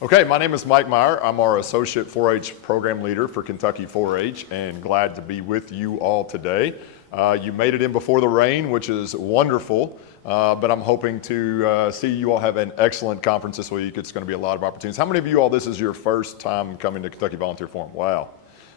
Okay, my name is Mike Meyer. I'm our Associate 4-H Program Leader for Kentucky 4-H and glad to be with you all today. You made it in before the rain, which is wonderful, but I'm hoping to see you all have an excellent conference this week. It's going to be a lot of opportunities. How many of you all, this is your first time coming to Kentucky Volunteer Forum? Wow.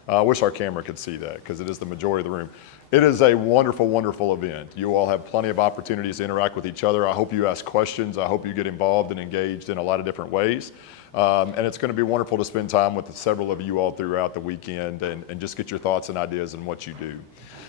I wish our camera could see that because it is the majority of the room. It is a wonderful, wonderful event. You all have plenty of opportunities to interact with each other. I hope you ask questions. I hope you get involved and engaged in a lot of different ways. And it's going to be wonderful to spend time with several of you all throughout the weekend and just get your thoughts and ideas on what you do.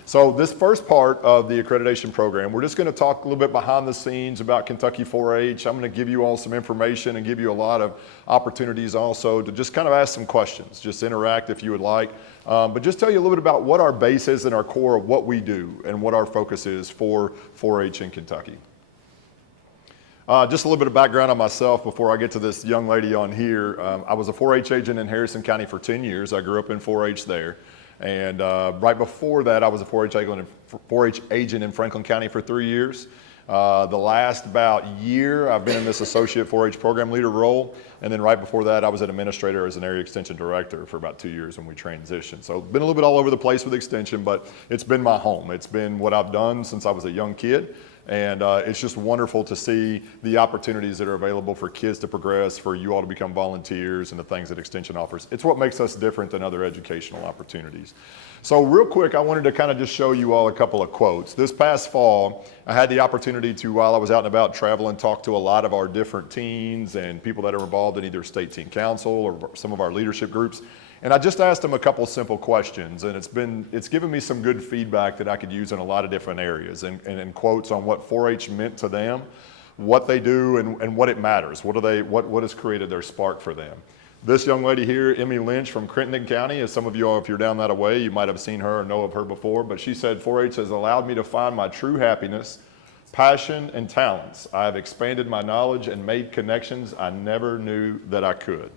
So this first part of the accreditation program, we're just going to talk a little bit behind the scenes about Kentucky 4-H. I'm going to give you all some information and give you a lot of opportunities also to just kind of ask some questions, just interact if you would like, but just tell you a little bit about what our base is and our core of what we do and what our focus is for 4-H in Kentucky. Just a little bit of background on myself before I get to this young lady on here. I was a 4-H agent in Harrison County for 10 years. I grew up in 4-H there. And right before that, I was a 4-H agent in Franklin County for 3 years. The last about year, I've been in this Associate 4-H Program Leader role. And then right before that, I was an administrator as an Area Extension Director for about 2 years when we transitioned. So been a little bit all over the place with Extension, but it's been my home. It's been what I've done since I was a young kid. And it's just wonderful to see the opportunities that are available for kids to progress, for you all to become volunteers and the things that Extension offers. It's what makes us different than other educational opportunities. So real quick, I wanted to kind of just show you all a couple of quotes. This past fall, I had the opportunity to, while I was out and about traveling, talk to a lot of our different teens and people that are involved in either state teen council or some of our leadership groups. And I just asked them a couple simple questions, and it's given me some good feedback that I could use in a lot of different areas and quotes on what 4-H meant to them, what they do, and what it matters. What has created their spark for them. This young lady here, Emmy Lynch from Crittenden County, as some of you all, if you're down that way, you might have seen her or know of her before, but she said, 4-H has allowed me to find my true happiness, passion, and talents. I have expanded my knowledge and made connections I never knew that I could.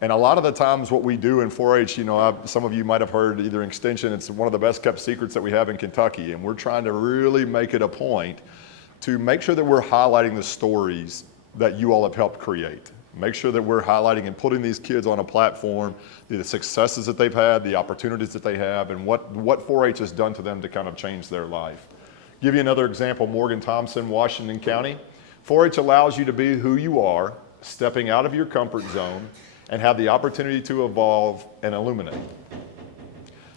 And a lot of the times what we do in 4-H, some of you might have heard either Extension, it's one of the best kept secrets that we have in Kentucky, and we're trying to really make it a point to make sure that we're highlighting the stories that you all have helped create. Make sure that we're highlighting and putting these kids on a platform, the successes that they've had, the opportunities that they have, and what 4-H has done to them to kind of change their life. Give you another example, Morgan Thompson, Washington County. 4-H allows you to be who you are, stepping out of your comfort zone, and have the opportunity to evolve and illuminate.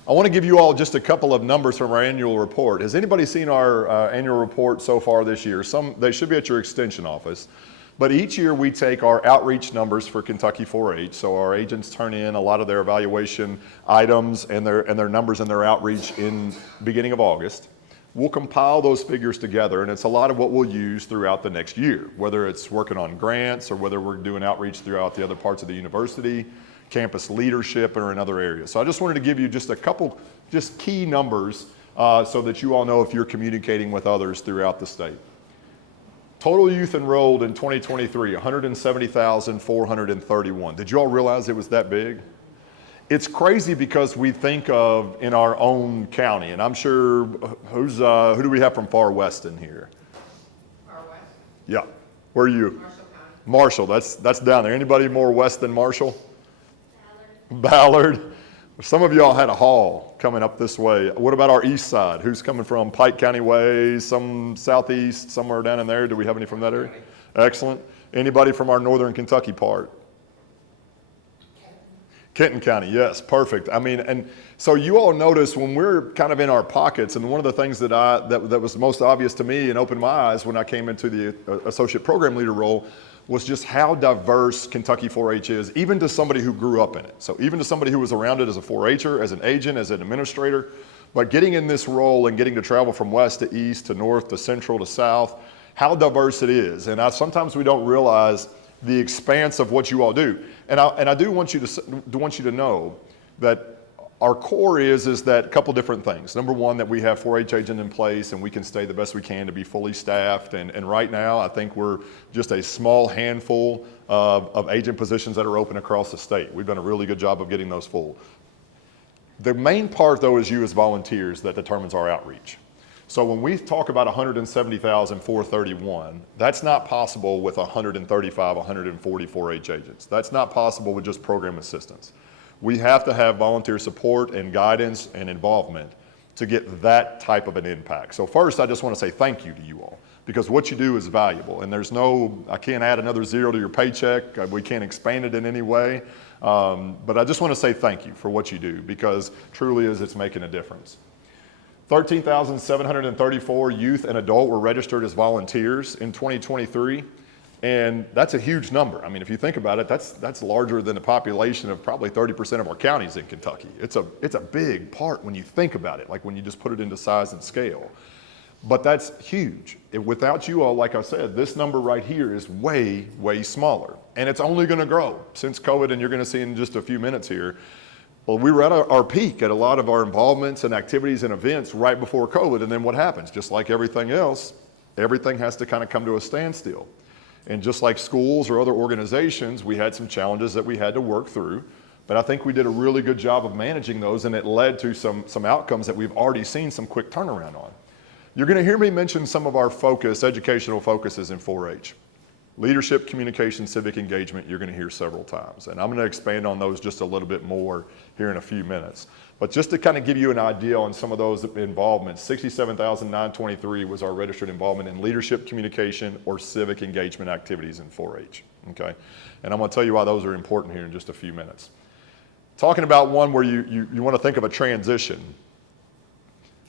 I want to give you all just a couple of numbers from our annual report. Has anybody seen our annual report so far this year? They should be at your Extension office. But each year we take our outreach numbers for Kentucky 4-H. So our agents turn in a lot of their evaluation items and their numbers and their outreach in beginning of August. We'll compile those figures together, and it's a lot of what we'll use throughout the next year, whether it's working on grants or whether we're doing outreach throughout the other parts of the university, campus leadership, or in other areas. So I just wanted to give you just a couple just key numbers so that you all know if you're communicating with others throughout the state. Total youth enrolled in 2023, 170,431. Did you all realize it was that big? It's crazy because we think of in our own county, and I'm sure who do we have from far west in here? Far west? Yeah. Where are you? Marshall County. Marshall, that's down there. Anybody more west than Marshall? Ballard. Ballard. Some of y'all had a haul coming up this way. What about our east side? Who's coming from Pike County way, some southeast, somewhere down in there? Do we have any from that area? Excellent. Anybody from our northern Kentucky part? Kenton County, yes, perfect. I mean, and so you all notice when we're kind of in our pockets, and one of the things that was most obvious to me and opened my eyes when I came into the Associate Program Leader role was just how diverse Kentucky 4-H is, even to somebody who grew up in it. So even to somebody who was around it as a 4-H'er, as an agent, as an administrator, but getting in this role and getting to travel from west to east to north to central to south, how diverse it is. And sometimes we don't realize the expanse of what you all do. And I do want you to know that our core is that couple different things. Number one, that we have 4-H agent in place and we can stay the best we can to be fully staffed. And right now, I think we're just a small handful of agent positions that are open across the state. We've done a really good job of getting those full. The main part though is you as volunteers that determines our outreach. So when we talk about 170,431, that's not possible with 135, 140 4-H agents. That's not possible with just program assistants. We have to have volunteer support and guidance and involvement to get that type of an impact. So first, I just want to say thank you to you all, because what you do is valuable, and I can't add another zero to your paycheck. We can't expand it in any way. But I just want to say thank you for what you do, because truly it's making a difference. 13,734 youth and adult were registered as volunteers in 2023, and that's a huge number. I mean, if you think about it, that's larger than the population of probably 30% of our counties in Kentucky. It's a big part when you think about it, like when you just put it into size and scale. But that's huge. Without you all, like I said, this number right here is way, way smaller, and it's only going to grow since COVID, and you're going to see in just a few minutes here. Well, we were at our peak at a lot of our involvements and activities and events right before COVID, and then what happens? Just like everything else, everything has to kind of come to a standstill. And just like schools or other organizations, we had some challenges that we had to work through, but I think we did a really good job of managing those, and it led to some outcomes that we've already seen some quick turnaround on. You're going to hear me mention some of our educational focuses in 4-H. Leadership, communication, civic engagement, you're going to hear several times. And I'm going to expand on those just a little bit more here in a few minutes. But just to kind of give you an idea on some of those involvements, 67,923 was our registered involvement in leadership, communication, or civic engagement activities in 4-H, okay? And I'm going to tell you why those are important here in just a few minutes. Talking about one where you want to think of a transition.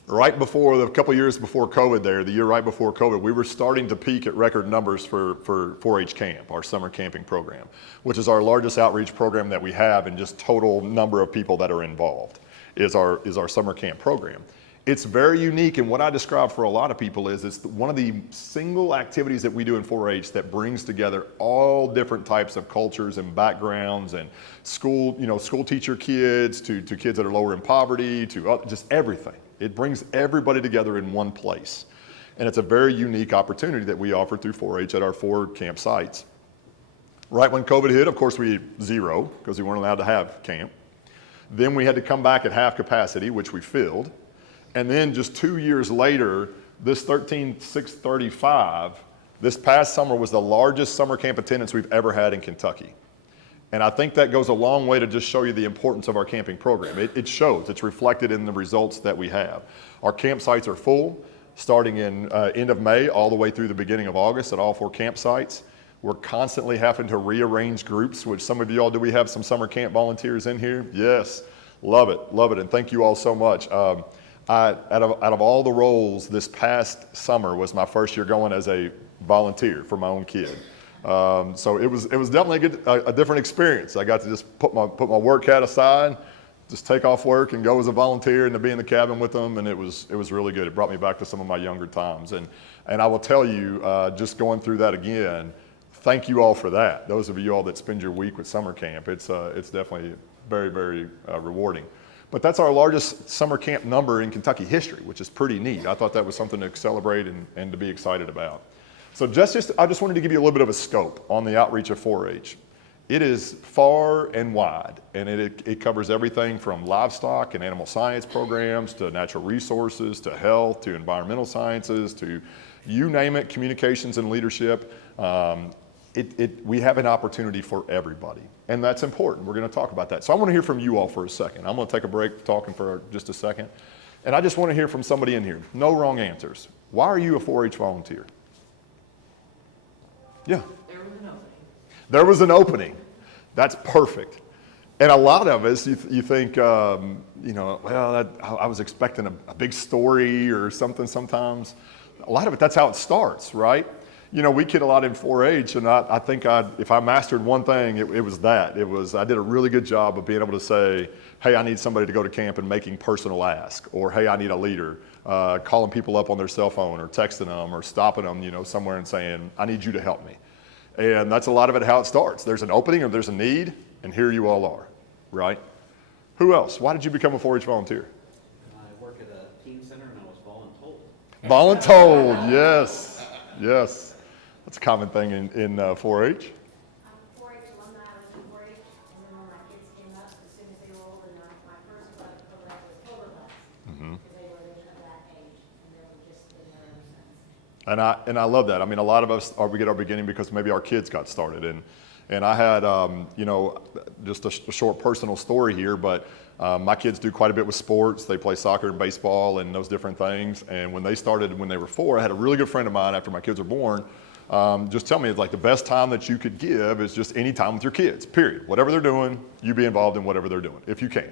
Right before, a couple years before COVID the year right before COVID, we were starting to peak at record numbers for 4-H camp, our summer camping program, which is our largest outreach program that we have, and just total number of people that are involved is our summer camp program. It's very unique, and what I describe for a lot of people is it's one of the single activities that we do in 4-H that brings together all different types of cultures and backgrounds, and school teacher kids to kids that are lower in poverty, to just everything. It brings everybody together in one place. And it's a very unique opportunity that we offer through 4-H at our 4 campsites. Right when COVID hit, of course, we zero, because we weren't allowed to have camp. Then we had to come back at half capacity, which we filled. And then just 2 years later, this 13,635, this past summer was the largest summer camp attendance we've ever had in Kentucky. And I think that goes a long way to just show you the importance of our camping program. It shows, it's reflected in the results that we have. Our campsites are full, starting in end of May all the way through the beginning of August at all 4 campsites. We're constantly having to rearrange groups, which some of you all, do we have some summer camp volunteers in here? Yes, love it, and thank you all so much. Out of all the roles, this past summer was my first year going as a volunteer for my own kid. So it was definitely a different experience. I got to just put my work hat aside, just take off work and go as a volunteer and to be in the cabin with them, and it was really good. It brought me back to some of my younger times, and I will tell you, just going through that again, thank you all for that. Those of you all that spend your week with summer camp, it's definitely very, very rewarding. But that's our largest summer camp number in Kentucky history, which is pretty neat. I thought that was something to celebrate and to be excited about. So I just wanted to give you a little bit of a scope on the outreach of 4-H. It is far and wide, and it covers everything from livestock and animal science programs to natural resources to health to environmental sciences to you name it, communications and leadership. We have an opportunity for everybody, and that's important. We're going to talk about that. So I want to hear from you all for a second. I'm going to take a break talking for just a second, and I just want to hear from somebody in here. No wrong answers. Why are you a 4-H volunteer? Yeah. There was an opening. There was an opening. That's perfect. And a lot of us, you think, well, I was expecting a big story or something sometimes. A lot of it, that's how it starts, right? We kid a lot in 4-H, and I think if I mastered one thing, it was that. I did a really good job of being able to say, hey, I need somebody to go to camp and making personal ask, or hey, I need a leader, calling people up on their cell phone or texting them or stopping them, somewhere and saying, I need you to help me. And that's a lot of it how it starts. There's an opening or there's a need, and here you all are, right? Who else? Why did you become a 4-H volunteer? I work at a teen center and I was voluntold. Voluntold, yes, yes. That's a common thing in 4-H. I'm 4-H alumni. I was in 4-H, and then when my kids came up, as soon as they were old enough, my first program was Tober Class. Because they were of that age, and they were just And I love that. I mean, a lot of us we get our beginning because maybe our kids got started. And I had, just a short personal story here, but my kids do quite a bit with sports. They play soccer and baseball and those different things. And when they started, when they were 4, I had a really good friend of mine after my kids were born, just tell me, it's like the best time that you could give is just any time with your kids, period. Whatever they're doing, you be involved in whatever they're doing, if you can.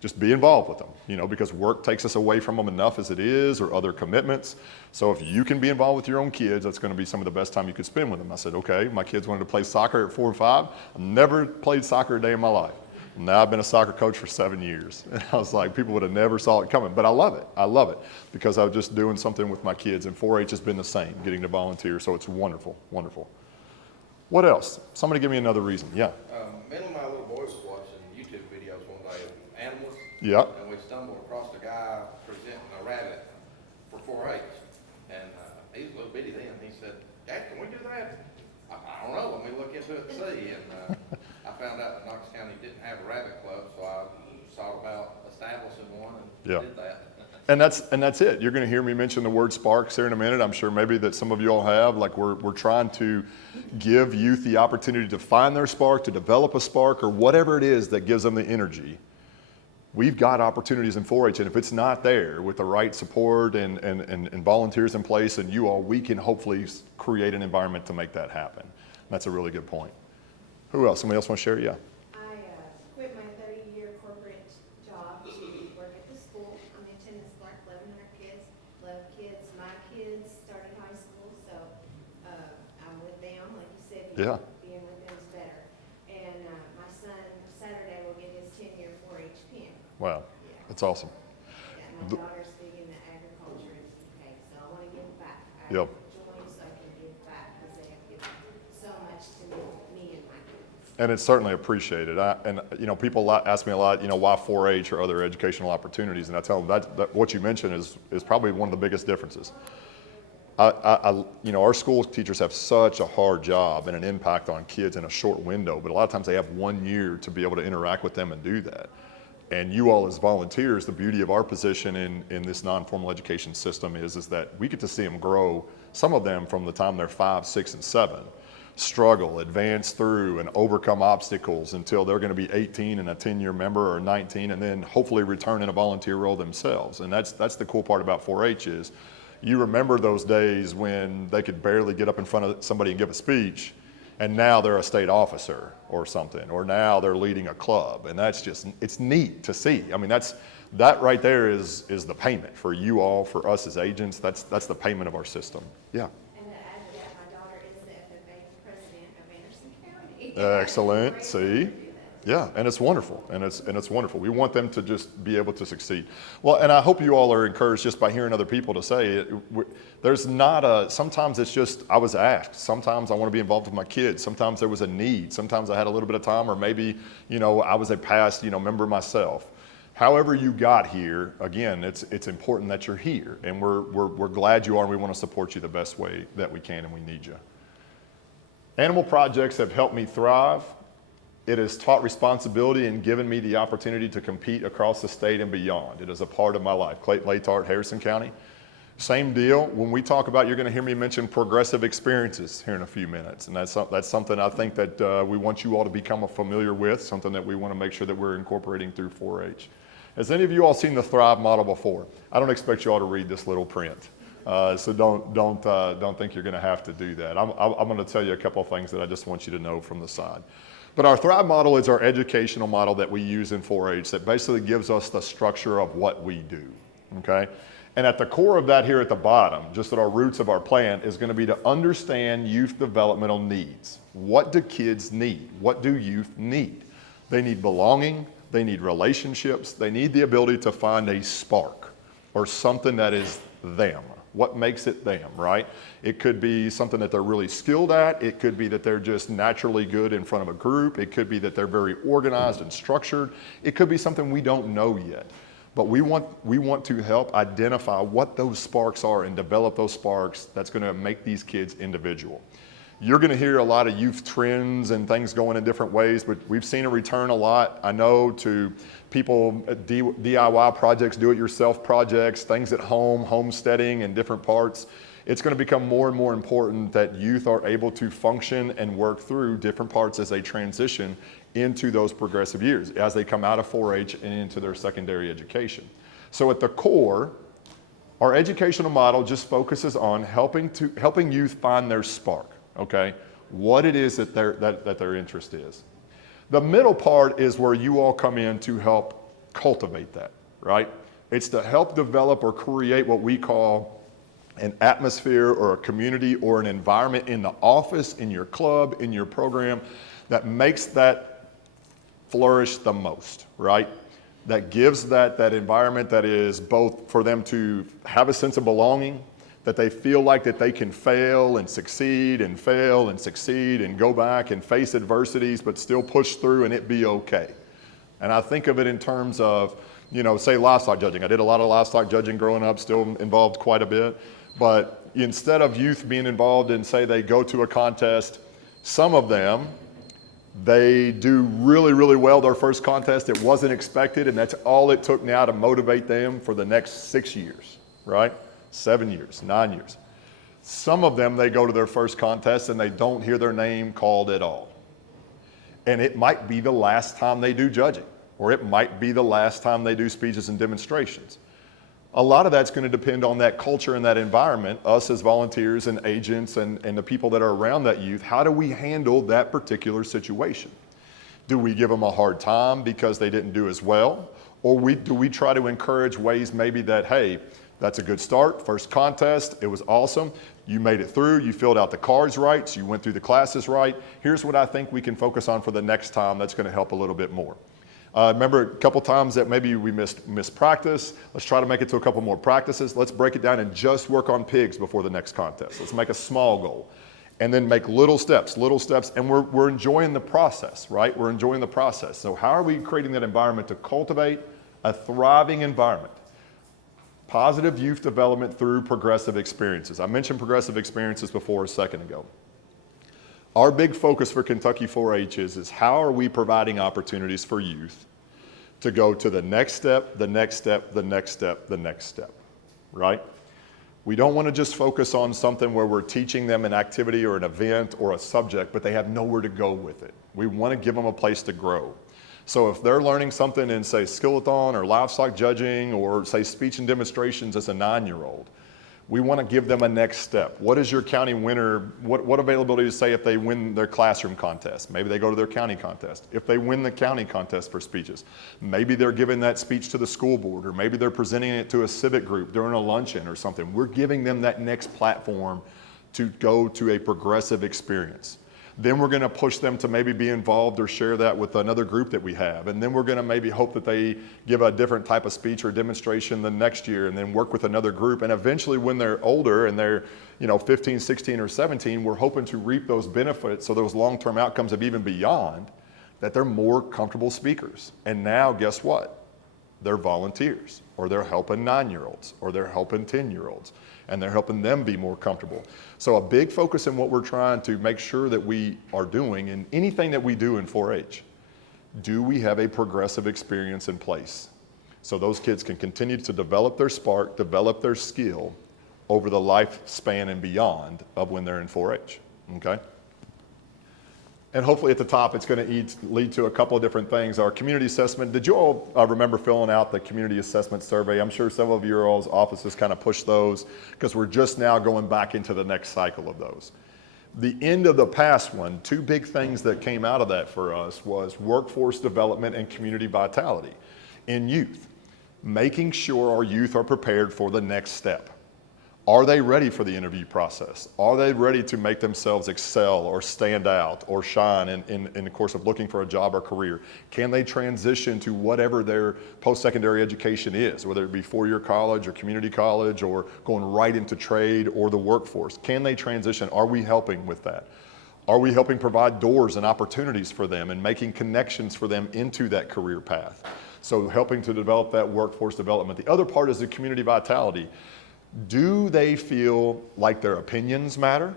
Just be involved with them, because work takes us away from them enough as it is, or other commitments. So if you can be involved with your own kids, that's going to be some of the best time you could spend with them. I said, okay, my kids wanted to play soccer at 4 and 5. I've never played soccer a day in my life. Now I've been a soccer coach for 7 years. And I was like, people would have never saw it coming, but I love it. I love it because I was just doing something with my kids, and 4-H has been the same, getting to volunteer. So it's wonderful, wonderful. What else? Somebody give me another reason. Yeah. Me and my little boy was watching YouTube videos one day of animals. Yeah. And we stumbled across a guy presenting a rabbit for 4-H. And he was a little bitty then. He said, Dad, can we do that? I don't know. Let me look into it and see. And I found out that Knox County didn't have a rabbit club, so I thought about establishing one and did that. And that's it. You're going to hear me mention the word sparks here in a minute. I'm sure maybe that some of you all have. Like we're trying to give youth the opportunity to find their spark, to develop a spark, or whatever it is that gives them the energy. We've got opportunities in 4-H, and if it's not there with the right support and volunteers in place and you all, we can hopefully create an environment to make that happen. That's a really good point. Who else? Somebody else want to share? Yeah. I quit my 30-year corporate job to work at the school. I'm the attendance clerk, 1,100 kids, love kids. My kids started high school, so I'm with them. Like you said, being with them is better. And my son, Saturday, will get his 10-year 4-H pin. Wow. Yeah. That's awesome. Yeah, my daughter's big into agriculture and UK, so I want to give back. I Yep. joined so I can give back because they have given so much to me and my kids. And it's certainly appreciated. People ask me a lot, why 4-H or other educational opportunities, and I tell them that what you mentioned is probably one of the biggest differences. Our school teachers have such a hard job and an impact on kids in a short window, but a lot of times they have 1 year to be able to interact with them and do that. And you all as volunteers, the beauty of our position in this non-formal education system is that we get to see them grow, some of them from the time they're 5, 6, and 7, struggle, advance through, and overcome obstacles until they're going to be 18 and a 10-year member, or 19, and then hopefully return in a volunteer role themselves. And that's the cool part about 4-H is you remember those days when they could barely get up in front of somebody and give a speech, and now they're a state officer or something, or now they're leading a club. And that's just, it's neat to see. I mean, that right there is the payment for you all, for us as agents. That's the payment of our system. Yeah. And to add to that, my daughter is the FFA president of Anderson County. Excellent. See? Yeah, and it's wonderful, and it's wonderful. We want them to just be able to succeed. Well, and I hope you all are encouraged just by hearing other people to say it. There's not sometimes it's just, I was asked. Sometimes I want to be involved with my kids. Sometimes there was a need. Sometimes I had a little bit of time, or maybe, I was a past, member myself. However you got here, again, it's important that you're here, and we're glad you are, and we want to support you the best way that we can, and we need you. Animal projects have helped me thrive. It has taught responsibility and given me the opportunity to compete across the state and beyond. It is a part of my life. Clayton Latart, Harrison County. Same deal. When we talk about, you're going to hear me mention progressive experiences here in a few minutes. And that's something I think that we want you all to become familiar with, something that we want to make sure that we're incorporating through 4-H. Has any of you all seen the Thrive model before? I don't expect you all to read this little print. So don't think you're going to have to do that. I'm going to tell you a couple of things that I just want you to know from the side. But our Thrive model is our educational model that we use in 4-H that basically gives us the structure of what we do, okay? And at the core of that here at the bottom, just at our roots of our plan, is going to be to understand youth developmental needs. What do kids need? What do youth need? They need belonging, they need relationships, they need the ability to find a spark or something that is them. What makes it them, right? It could be something that they're really skilled at. It could be that they're just naturally good in front of a group. It could be that they're very organized and structured. It could be something we don't know yet. But we want to help identify what those sparks are and develop those sparks that's going to make these kids individual. You're going to hear a lot of youth trends and things going in different ways, but we've seen a return a lot, I know, to people, DIY projects, do-it-yourself projects, things at home, homesteading in different parts. it's going to become more and more important that youth are able to function and work through different parts as they transition into those progressive years, as they come out of 4-H and into their secondary education. So at the core, our educational model just focuses on helping youth find their spark, okay? What it is that their interest is. The middle part is where you all come in to help cultivate that, right? It's to help develop or create what we call an atmosphere or a community or an environment in the office, in your club, in your program that makes that flourish the most, right? That gives that environment that is both for them to have a sense of belonging, that they feel like that they can fail and succeed and fail and succeed and go back and face adversities, but still push through and it be okay. And I think of it in terms of, you know, say livestock judging. I did a lot of livestock judging growing up, still involved quite a bit. But instead of youth being involved in, say, they go to a contest, some of them, they do really, really well their first contest. It wasn't expected, and that's all it took now to motivate them for the next 6 years, right? 7 years, 9 years. Some of them, they go to their first contest and they don't hear their name called at all. And it might be the last time they do judging, or it might be the last time they do speeches and demonstrations. A lot of that's going to depend on that culture and that environment, us as volunteers and agents and the people that are around that youth. How do we handle that particular situation? Do we give them a hard time because they didn't do as well? Or do we try to encourage ways maybe that, hey, that's a good start, first contest, it was awesome, you made it through, you filled out the cards right, so you went through the classes right. Here's what I think we can focus on for the next time that's going to help a little bit more. Remember a couple times that maybe we missed practice. Let's try to make it to a couple more practices. Let's break it down and just work on pigs before the next contest. Let's make a small goal. And then make little steps, and we're enjoying the process, right? We're enjoying the process. So how are we creating that environment to cultivate a thriving environment? Positive youth development through progressive experiences. I mentioned progressive experiences before a second ago. Our big focus for Kentucky 4-H is how are we providing opportunities for youth to go to the next step, the next step, the next step, the next step, right? We don't want to just focus on something where we're teaching them an activity or an event or a subject, but they have nowhere to go with it. We want to give them a place to grow. So if they're learning something in, say, Skillathon or livestock judging or, say, speech and demonstrations as a 9-year-old, we want to give them a next step. What is your county winner, what availability to say if they win their classroom contest? Maybe they go to their county contest. If they win the county contest for speeches, maybe they're giving that speech to the school board, or maybe they're presenting it to a civic group during a luncheon or something. We're giving them that next platform to go to a progressive experience. Then we're going to push them to maybe be involved or share that with another group that we have. And then we're going to maybe hope that they give a different type of speech or demonstration the next year, and then work with another group. And eventually when they're older and they're 15, 16, or 17, we're hoping to reap those benefits, so those long-term outcomes of even beyond, that they're more comfortable speakers. And now guess what? They're volunteers, or they're helping 9-year-olds, or they're helping 10-year-olds. And they're helping them be more comfortable. So a big focus in what we're trying to make sure that we are doing in anything that we do in 4-H, do we have a progressive experience in place? So those kids can continue to develop their spark, develop their skill over the lifespan and beyond of when they're in 4-H, okay? And hopefully at the top, it's going to lead to a couple of different things. Our community assessment, did you all remember filling out the community assessment survey? I'm sure several of your all's offices kind of pushed those, because we're just now going back into the next cycle of those. The end of the past one, two big things that came out of that for us was workforce development and community vitality in youth. Making sure our youth are prepared for the next step. Are they ready for the interview process? Are they ready to make themselves excel or stand out or shine in the course of looking for a job or career? Can they transition to whatever their post-secondary education is, whether it be four-year college or community college or going right into trade or the workforce? Can they transition? Are we helping with that? Are we helping provide doors and opportunities for them and making connections for them into that career path? So helping to develop that workforce development. The other part is the community vitality. Do they feel like their opinions matter?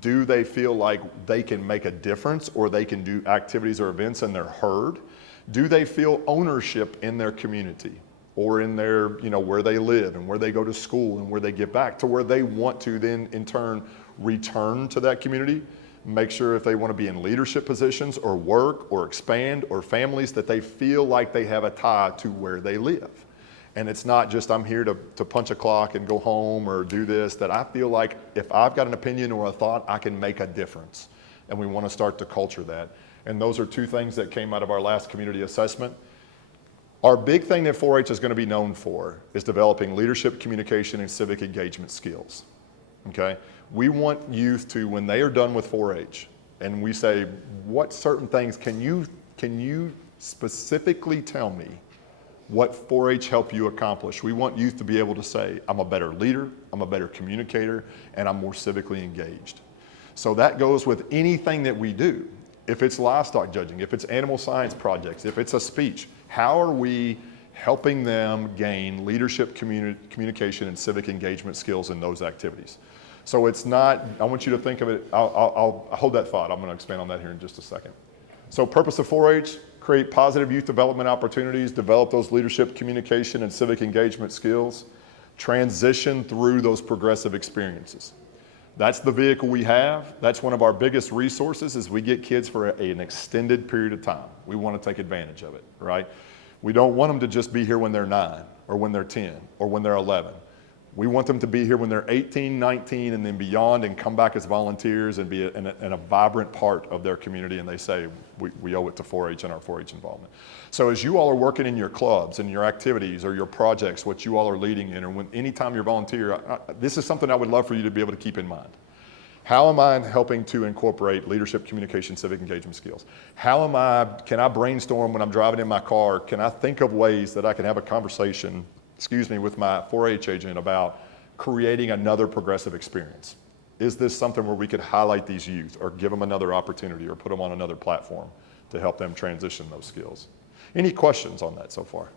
Do they feel like they can make a difference, or they can do activities or events and they're heard? Do they feel ownership in their community? or in their, where they live and where they go to school and where they get back, to where they want to then in turn return to that community. Make sure if they want to be in leadership positions or work or expand or families, that they feel like they have a tie to where they live. And it's not just I'm here to punch a clock and go home or do this, that I feel like if I've got an opinion or a thought, I can make a difference. And we want to start to culture that. And those are two things that came out of our last community assessment. Our big thing that 4-H is going to be known for is developing leadership, communication, and civic engagement skills. Okay? We want youth to, when they are done with 4-H, and we say, what certain things can you specifically tell me what 4-H helped you accomplish? We want youth to be able to say, I'm a better leader, I'm a better communicator, and I'm more civically engaged. So that goes with anything that we do. If it's livestock judging, if it's animal science projects, if it's a speech, how are we helping them gain leadership, communication, and civic engagement skills in those activities? So it's not, I want you to think of it, I'll hold that thought. I'm going to expand on that here in just a second. So purpose of 4-H, create positive youth development opportunities, develop those leadership, communication, and civic engagement skills, transition through those progressive experiences. That's the vehicle we have. That's one of our biggest resources is we get kids for an extended period of time. We want to take advantage of it, right? We don't want them to just be here when they're 9 or when they're 10 or when they're 11. We want them to be here when they're 18, 19, and then beyond and come back as volunteers and be in a vibrant part of their community. And they say, we owe it to 4-H and our 4-H involvement. So as you all are working in your clubs and your activities or your projects, what you all are leading in, or anytime you're volunteer, this is something I would love for you to be able to keep in mind. How am I helping to incorporate leadership, communication, civic engagement skills? Can I brainstorm when I'm driving in my car? Can I think of ways that I can have a conversation with my 4-H agent about creating another progressive experience? Is this something where we could highlight these youth or give them another opportunity or put them on another platform to help them transition those skills? Any questions on that so far?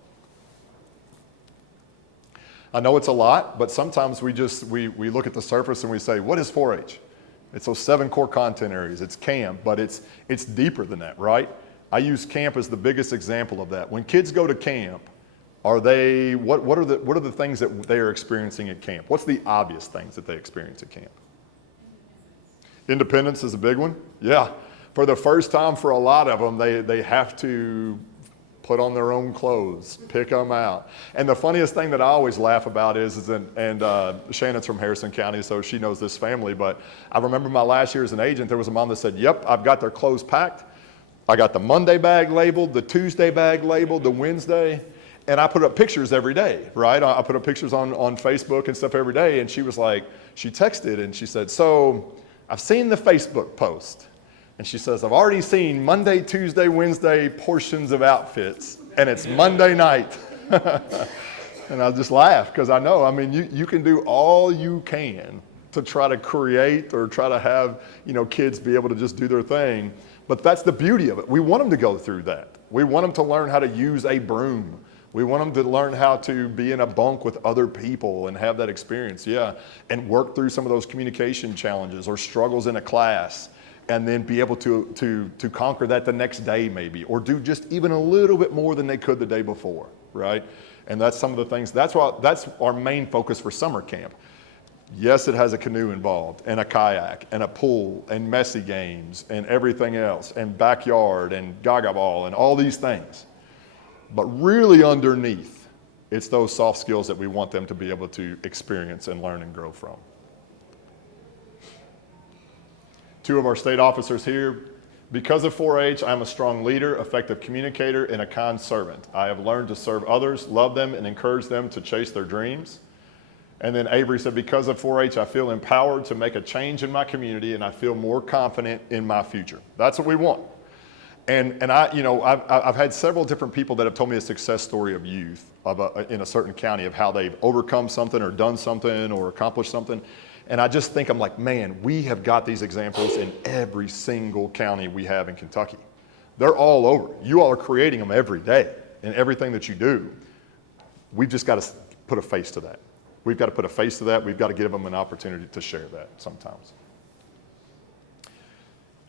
I know it's a lot, but sometimes we look at the surface and we say, what is 4-H? It's those 7 core content areas. It's camp, but it's deeper than that, right? I use camp as the biggest example of that. When kids go to camp, what are the things that they are experiencing at camp? What's the obvious things that they experience at camp? Independence is a big one. Yeah. For the first time for a lot of them, they have to put on their own clothes, pick them out. And the funniest thing that I always laugh about is Shannon's from Harrison County, so she knows this family, but I remember my last year as an agent, there was a mom that said, yep, I've got their clothes packed. I got the Monday bag labeled, the Tuesday bag labeled, the Wednesday. And I put up pictures every day, right? I put up pictures on Facebook and stuff every day. And she was like, she texted and she said, so I've seen the Facebook post. And she says, I've already seen Monday, Tuesday, Wednesday portions of outfits. And it's Monday night. And I just laugh because I know, you can do all you can to try to create or try to have, kids be able to just do their thing. But that's the beauty of it. We want them to go through that. We want them to learn how to use a broom. We want them to learn how to be in a bunk with other people and have that experience, and work through some of those communication challenges or struggles in a class, and then be able to conquer that the next day maybe, or do just even a little bit more than they could the day before, right? And that's some of the things, that's our main focus for summer camp. Yes, it has a canoe involved, and a kayak, and a pool, and messy games, and everything else, and backyard, and gaga ball, and all these things. But really underneath, it's those soft skills that we want them to be able to experience and learn and grow from. 2 of our state officers here. Because of 4-H, I'm a strong leader, effective communicator, and a kind servant. I have learned to serve others, love them, and encourage them to chase their dreams. And then Avery said, because of 4-H, I feel empowered to make a change in my community, and I feel more confident in my future. That's what we want. And I've had several different people that have told me a success story of youth in a certain county of how they've overcome something or done something or accomplished something. And I just think, I'm like, man, we have got these examples in every single county we have in Kentucky. They're all over. You all are creating them every day in everything that you do. We've just got to put a face to that. We've got to put a face to that. We've got to give them an opportunity to share that sometimes.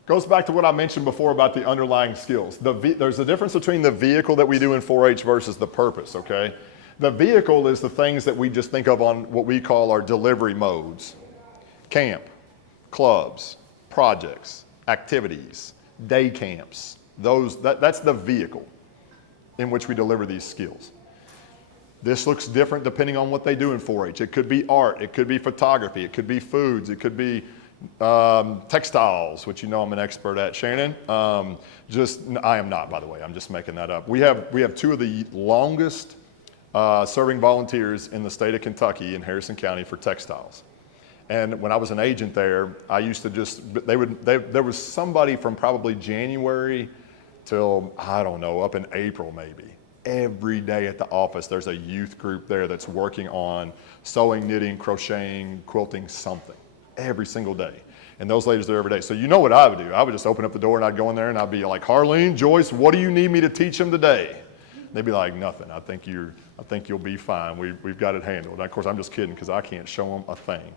Goes back to what I mentioned before about the underlying skills. There's a difference between the vehicle that we do in 4-H versus the purpose, okay? The vehicle is the things that we just think of on what we call our delivery modes. Camp, clubs, projects, activities, day camps. That's the vehicle in which we deliver these skills. This looks different depending on what they do in 4-H. It could be art, it could be photography, it could be foods, it could be textiles, which you know I'm an expert at, Shannon. I am not, by the way, I'm just making that up. We have two of the longest serving volunteers in the state of Kentucky in Harrison County for textiles. And when I was an agent there, I used to there was somebody from probably January till, I don't know, up in April maybe. Every day at the office, there's a youth group there that's working on sewing, knitting, crocheting, quilting, something. Every single day. And those ladies are there every day. So you know what I would do. I would just open up the door and I'd go in there and I'd be like, Harleen, Joyce, what do you need me to teach them today? They'd be like, nothing. I think you'll be fine. We've got it handled. And of course, I'm just kidding because I can't show them a thing.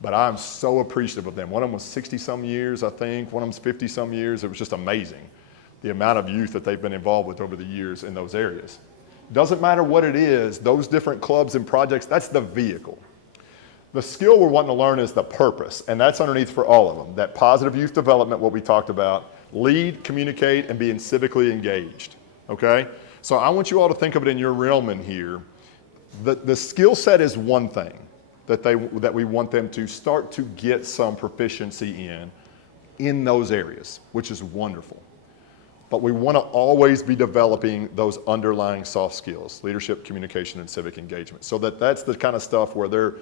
But I'm so appreciative of them. One of them was 60-some years, I think. One of them's 50-some years. It was just amazing, the amount of youth that they've been involved with over the years in those areas. Doesn't matter what it is, those different clubs and projects, that's the vehicle. The skill we're wanting to learn is the purpose, and that's underneath for all of them. That positive youth development, what we talked about, lead, communicate, and being civically engaged, okay? So I want you all to think of it in your realm in here. The skill set is one thing that we want them to start to get some proficiency in those areas, which is wonderful. But we want to always be developing those underlying soft skills, leadership, communication, and civic engagement. So that's the kind of stuff where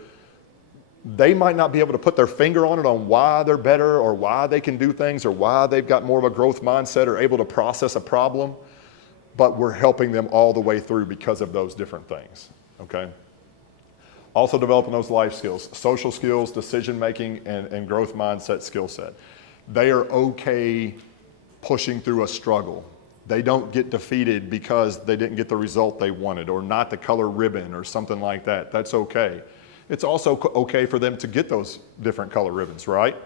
they might not be able to put their finger on it on why they're better or why they can do things or why they've got more of a growth mindset or able to process a problem, but we're helping them all the way through because of those different things, okay? Also developing those life skills, social skills, decision-making, and growth mindset skill set. They are okay pushing through a struggle. They don't get defeated because they didn't get the result they wanted or not the color ribbon or something like that. That's okay. It's also okay for them to get those different color ribbons, right?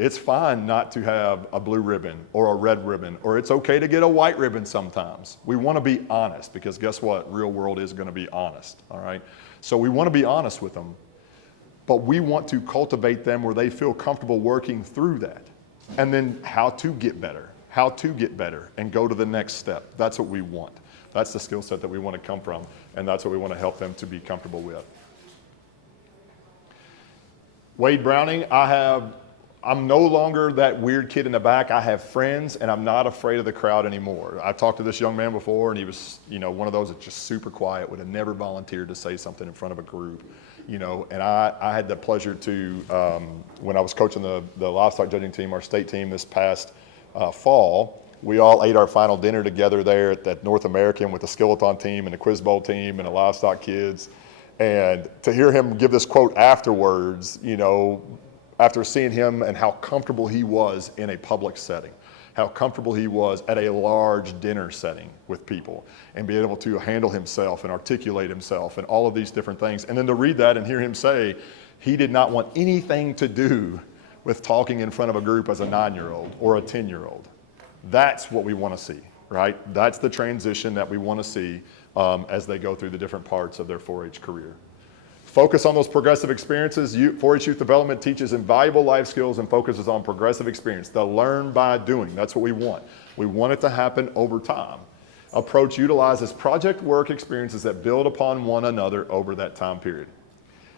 It's fine not to have a blue ribbon or a red ribbon, or it's okay to get a white ribbon sometimes. We want to be honest because guess what? Real world is going to be honest, all right? So we want to be honest with them, but we want to cultivate them where they feel comfortable working through that. And then how to get better and go to the next step. That's what we want. That's the skill set that we want to come from, and that's what we want to help them to be comfortable with. Wade Browning, I'm no longer that weird kid in the back. I have friends, and I'm not afraid of the crowd anymore. I talked to this young man before, and he was, one of those that's just super quiet, would have never volunteered to say something in front of a group, and I had the pleasure to, when I was coaching the livestock judging team, our state team this past fall, we all ate our final dinner together there at that North American with the Skeleton team and the Quiz Bowl team and the livestock kids. And to hear him give this quote afterwards, after seeing him and how comfortable he was in a public setting, how comfortable he was at a large dinner setting with people and be able to handle himself and articulate himself and all of these different things. And then to read that and hear him say he did not want anything to do with talking in front of a group as a 9-year-old or a 10-year-old. That's what we want to see, right? That's the transition that we want to see as they go through the different parts of their 4-H career. Focus on those progressive experiences. 4-H Youth Development teaches invaluable life skills and focuses on progressive experience. The learn by doing, that's what we want. We want it to happen over time. Approach utilizes project work experiences that build upon one another over that time period.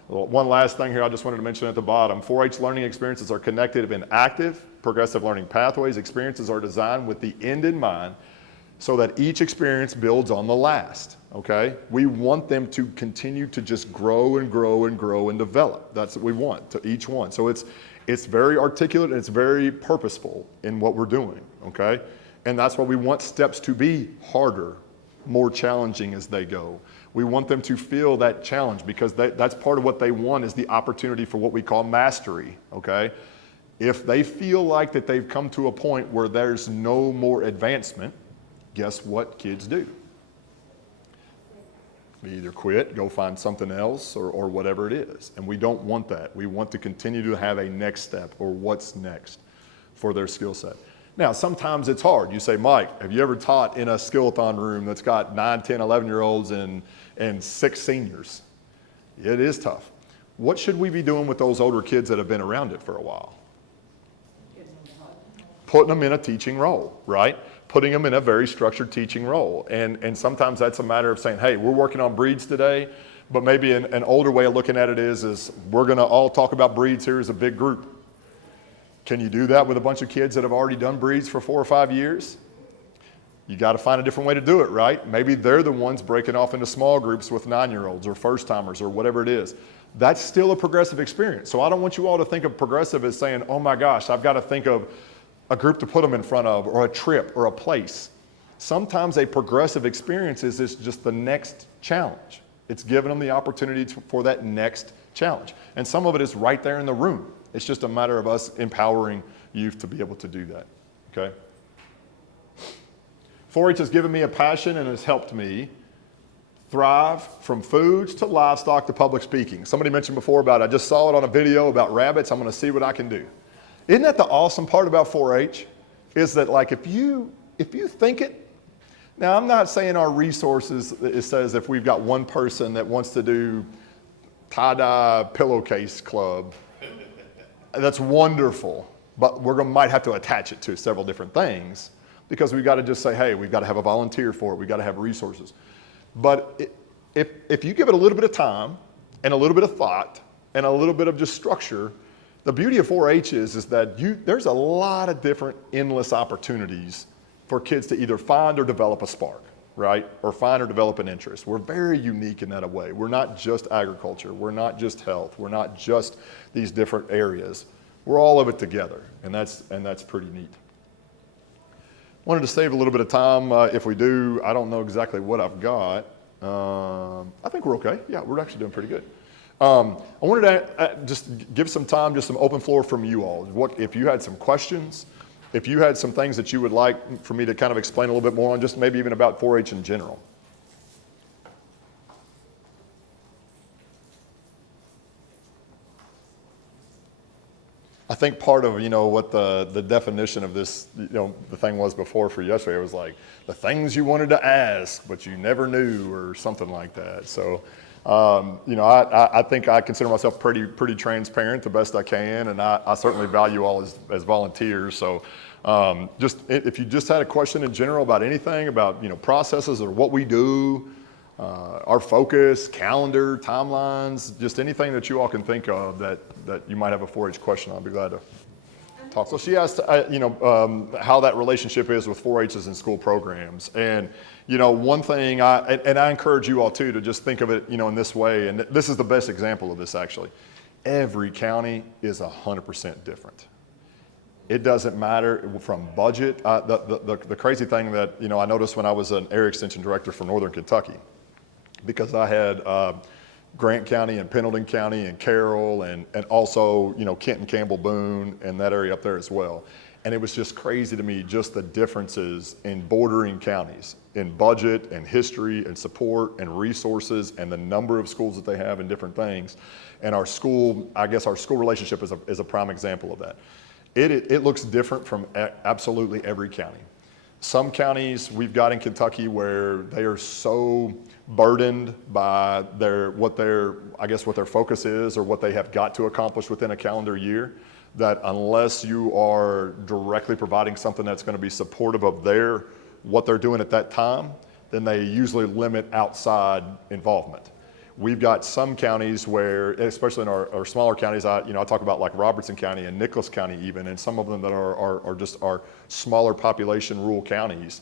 One last thing here I just wanted to mention at the bottom. 4-H learning experiences are connected in active, progressive learning pathways. Experiences are designed with the end in mind so that each experience builds on the last, okay? We want them to continue to just grow and grow and grow and develop. That's what we want to each one. So it's very articulate and it's very purposeful in what we're doing, okay? And that's why we want steps to be harder, more challenging as they go. We want them to feel that challenge because that's part of what they want is the opportunity for what we call mastery, okay? If they feel like that they've come to a point where there's no more advancement, guess what kids do? We either quit, go find something else, or whatever it is. And we don't want that. We want to continue to have a next step or what's next for their skill set. Now, sometimes it's hard. You say, Mike, have you ever taught in a skill-a-thon room that's got 9, 10, 11-year-olds and 6 seniors? It is tough. What should we be doing with those older kids that have been around it for a while? Putting them in a teaching role, right? Putting them in a very structured teaching role. And sometimes that's a matter of saying, hey, we're working on breeds today, but maybe an older way of looking at it is we're gonna all talk about breeds here as a big group. Can you do that with a bunch of kids that have already done breeds for 4 or 5 years? You got to find a different way to do it, right? Maybe they're the ones breaking off into small groups with 9-year-olds or first timers or whatever it is. That's still a progressive experience. So I don't want you all to think of progressive as saying, oh my gosh, I've got to think of a group to put them in front of, or a trip, or a place. Sometimes a progressive experience is just the next challenge. It's giving them the opportunity for that next challenge. And some of it is right there in the room. It's just a matter of us empowering youth to be able to do that, okay? 4-H has given me a passion and has helped me thrive from foods to livestock to public speaking. Somebody mentioned before about, I just saw it on a video about rabbits, I'm gonna see what I can do. Isn't that the awesome part about 4-H? Is that like if you think it, now I'm not saying our resources, it says if we've got one person that wants to do tie-dye pillowcase club, that's wonderful, but might have to attach it to several different things because we've got to just say, hey, we've got to have a volunteer for it, we've got to have resources. But if you give it a little bit of time and a little bit of thought and a little bit of just structure, the beauty of 4-H is that there's a lot of different endless opportunities for kids to either find or develop a spark, right? Or find or develop an interest. We're very unique in that way. We're not just agriculture. We're not just health. We're not just these different areas. We're all of it together, and that's pretty neat. Wanted to save a little bit of time. If we do, I don't know exactly what I've got. I think we're okay. Yeah, we're actually doing pretty good. I wanted to just give some time, just some open floor from you all. If you had some questions, if you had some things that you would like for me to kind of explain a little bit more on, just maybe even about 4-H in general. I think part of, what the definition of this, the thing was before for yesterday, it was like the things you wanted to ask, but you never knew or something like that. So, I think I consider myself pretty transparent the best I can, and I certainly value all as volunteers. So just if you just had a question in general about anything, about processes or what we do, our focus, calendar, timelines, just anything that you all can think of that you might have a 4-H question, I'll be glad to talk. So she asked, how that relationship is with 4-H's and school programs. And, one thing, I encourage you all too to just think of it, in this way. And this is the best example of this actually. Every county is 100% different. It doesn't matter from budget. The crazy thing that, I noticed when I was an area extension director for Northern Kentucky, because I had Grant County and Pendleton County and Carroll and also, Kenton, Campbell, Boone and that area up there as well. And it was just crazy to me, just the differences in bordering counties, in budget and history and support and resources and the number of schools that they have and different things. And our school relationship is a prime example of that. It looks different from absolutely every county. Some counties we've got in Kentucky where they are so burdened by what their focus is or what they have got to accomplish within a calendar year, that unless you are directly providing something that's going to be supportive of what they're doing at that time, then they usually limit outside involvement. We've got some counties where, especially in our smaller counties, I talk about like Robertson County and Nicholas County even, and some of them that are just our smaller population rural counties.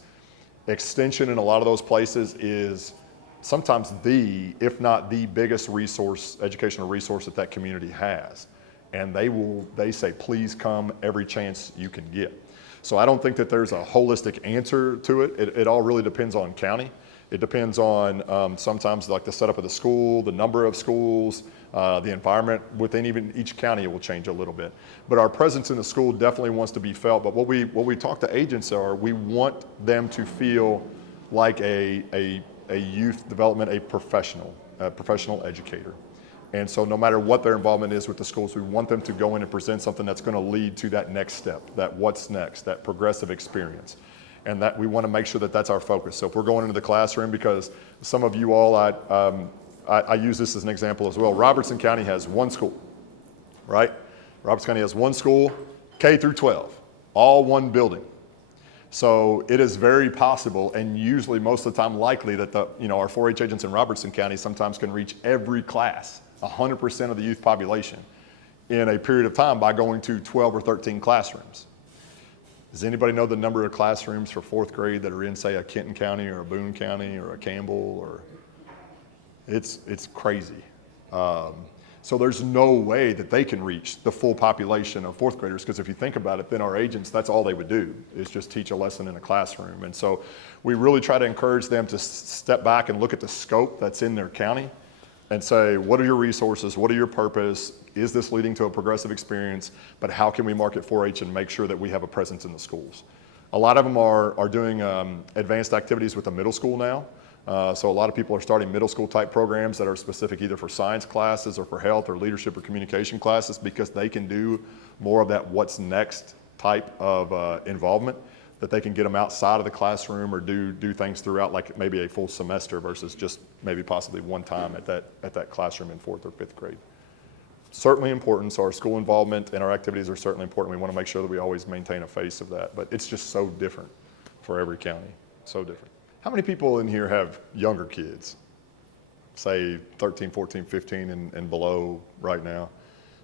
Extension in a lot of those places is sometimes if not the biggest educational resource that community has. And they say, please come every chance you can get. So I don't think that there's a holistic answer to it. It all really depends on county. It depends on sometimes like the setup of the school, the number of schools, the environment within even each county will change a little bit. But our presence in the school definitely wants to be felt. But what we talk to agents we want them to feel like a youth development, a professional educator. And so no matter what their involvement is with the schools, we want them to go in and present something that's going to lead to that next step, that what's next, that progressive experience. And that we want to make sure that that's our focus. So if we're going into the classroom, because some of you all, I use this as an example as well. Robertson County has one school, right? Robertson County has one school, K through 12, all one building. So it is very possible, and usually most of the time likely, that our 4-H agents in Robertson County sometimes can reach every class, 100% of the youth population, in a period of time by going to 12 or 13 classrooms. Does anybody know the number of classrooms for 4th grade that are in, say, a Kenton County or a Boone County or a Campbell? Or it's crazy. So there's no way that they can reach the full population of 4th graders, because if you think about it, then our agents, that's all they would do, is just teach a lesson in a classroom. And so we really try to encourage them to step back and look at the scope that's in their county and say, what are your resources? What are your purpose? Is this leading to a progressive experience? But how can we market 4-H and make sure that we have a presence in the schools? A lot of them are doing advanced activities with the middle school now. So a lot of people are starting middle school type programs that are specific either for science classes or for health or leadership or communication classes, because they can do more of that what's next type of involvement, that they can get them outside of the classroom or do things throughout, like maybe a full semester versus just maybe possibly one time at that classroom in 4th or 5th grade. Certainly important. So our school involvement and our activities are certainly important. We want to make sure that we always maintain a face of that, but it's just so different for every county, so different. How many people in here have younger kids, say 13, 14, 15 and below right now?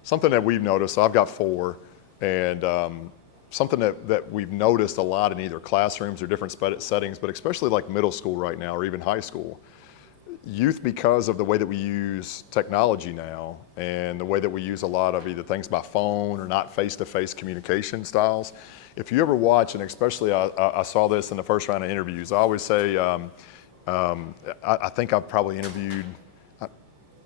Something that we've noticed, so I've got 4, and something that we've noticed a lot in either classrooms or different settings, but especially like middle school right now or even high school, youth, because of the way that we use technology now and the way that we use a lot of either things by phone or not face-to-face communication styles. If you ever watch, and especially I saw this in the first round of interviews, I always say, I think I've probably interviewed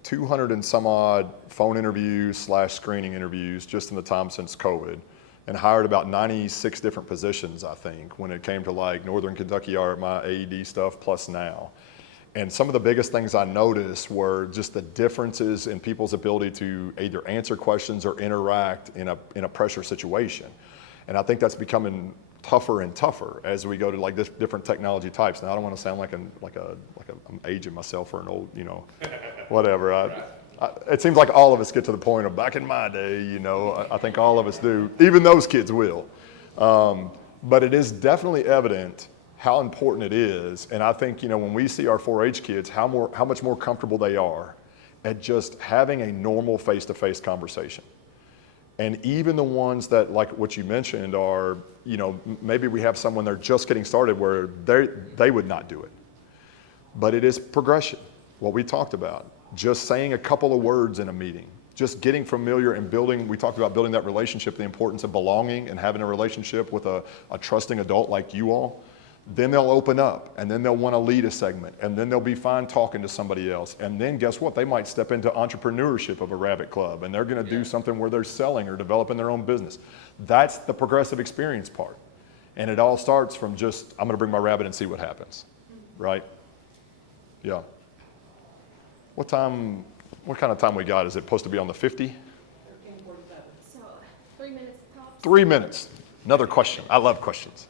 200 and some odd phone interviews / screening interviews just in the time since COVID, and hired about 96 different positions, I think, when it came to like Northern Kentucky, my AED stuff, plus now. And some of the biggest things I noticed were just the differences in people's ability to either answer questions or interact in a pressure situation. And I think that's becoming tougher and tougher as we go to like different technology types. Now I don't want to sound like I'm aging myself or an old, whatever. It seems like all of us get to the point of back in my day, I think all of us do. Even those kids will. But it is definitely evident how important it is. And I think, when we see our 4-H kids, how much more comfortable they are at just having a normal face-to-face conversation. And even the ones that, like what you mentioned, are, maybe we have someone they're just getting started where they would not do it. But it is progression, what we talked about. Just saying a couple of words in a meeting, just getting familiar and we talked about building that relationship, the importance of belonging and having a relationship with a trusting adult like you all. Then they'll open up, and then they'll want to lead a segment, and then they'll be fine talking to somebody else. And then guess what? They might step into entrepreneurship of a rabbit club, and they're going to do something where they're selling or developing their own business. That's the progressive experience part. And it all starts from just, I'm going to bring my rabbit and see what happens, right? Yeah. What kind of time we got? Is it supposed to be on the 50? 13:47. So 3 minutes tops? 3 minutes. Another question. I love questions.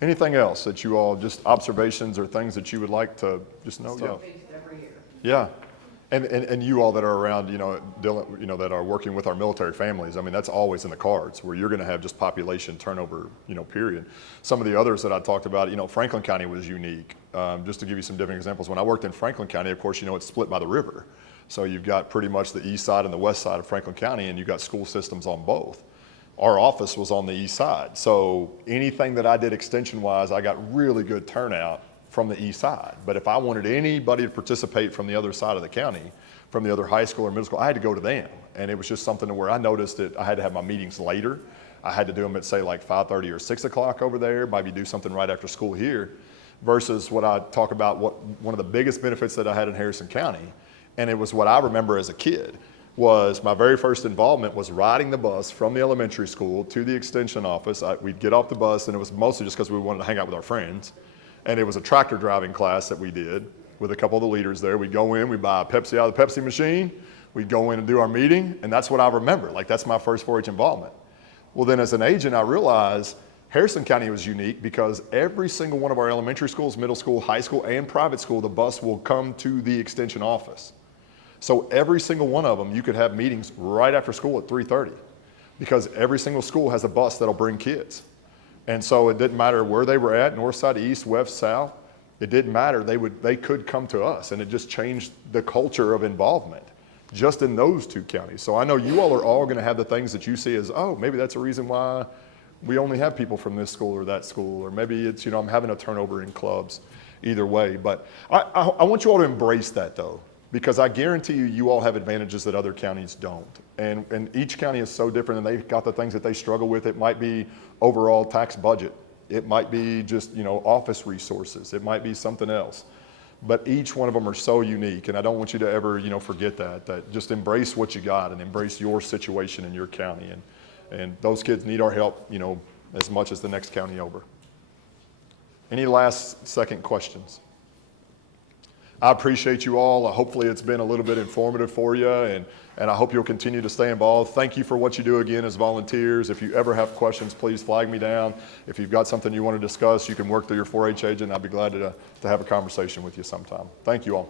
Anything else that you all, just observations or things that you would like to just know? Yeah. Faced every year. Yeah. And you all that are around, that are working with our military families, that's always in the cards where you're going to have just population turnover, period. Some of the others that I talked about, Franklin County was unique. Just to give you some different examples, when I worked in Franklin County, of course, it's split by the river. So you've got pretty much the east side and the west side of Franklin County, and you've got school systems on both. Our office was on the east side. So anything that I did extension-wise, I got really good turnout from the east side. But if I wanted anybody to participate from the other side of the county, from the other high school or middle school, I had to go to them. And it was just something where I noticed that I had to have my meetings later. I had to do them at, say, like 5:30 or 6 o'clock over there, maybe do something right after school here, versus what I talk about, one of the biggest benefits that I had in Harrison County, and it was what I remember as a kid, was my very first involvement was riding the bus from the elementary school to the extension office. We'd get off the bus, and it was mostly just because we wanted to hang out with our friends. And it was a tractor driving class that we did with a couple of the leaders there. We'd go in, we'd buy a Pepsi out of the Pepsi machine, We'd go in and do our meeting, and that's what I remember. Like, that's my first 4-H involvement. Well, then as an agent, I realized Harrison County was unique because every single one of our elementary schools, middle school, high school, and private school, the bus will come to the extension office. So every single one of them, you could have meetings right after school at 3:30 because every single school has a bus that'll bring kids. And so it didn't matter where they were at, north side, east, west, south. It didn't matter. They could come to us, and it just changed the culture of involvement just in those two counties. So I know you all are all going to have the things that you see as, oh, maybe that's a reason why we only have people from this school or that school, or maybe it's, I'm having a turnover in clubs. Either way, but I want you all to embrace that though, because I guarantee you all have advantages that other counties don't. And each county is so different, and they've got the things that they struggle with. It might be overall tax budget. It might be just, office resources. It might be something else. But each one of them are so unique, and I don't want you to ever, forget that just embrace what you got and embrace your situation in your county. And those kids need our help, as much as the next county over. Any last second questions? I appreciate you all. Hopefully it's been a little bit informative for you, and I hope you'll continue to stay involved. Thank you for what you do again as volunteers. If you ever have questions, please flag me down. If you've got something you want to discuss, you can work through your 4-H agent. I'd be glad to have a conversation with you sometime. Thank you all.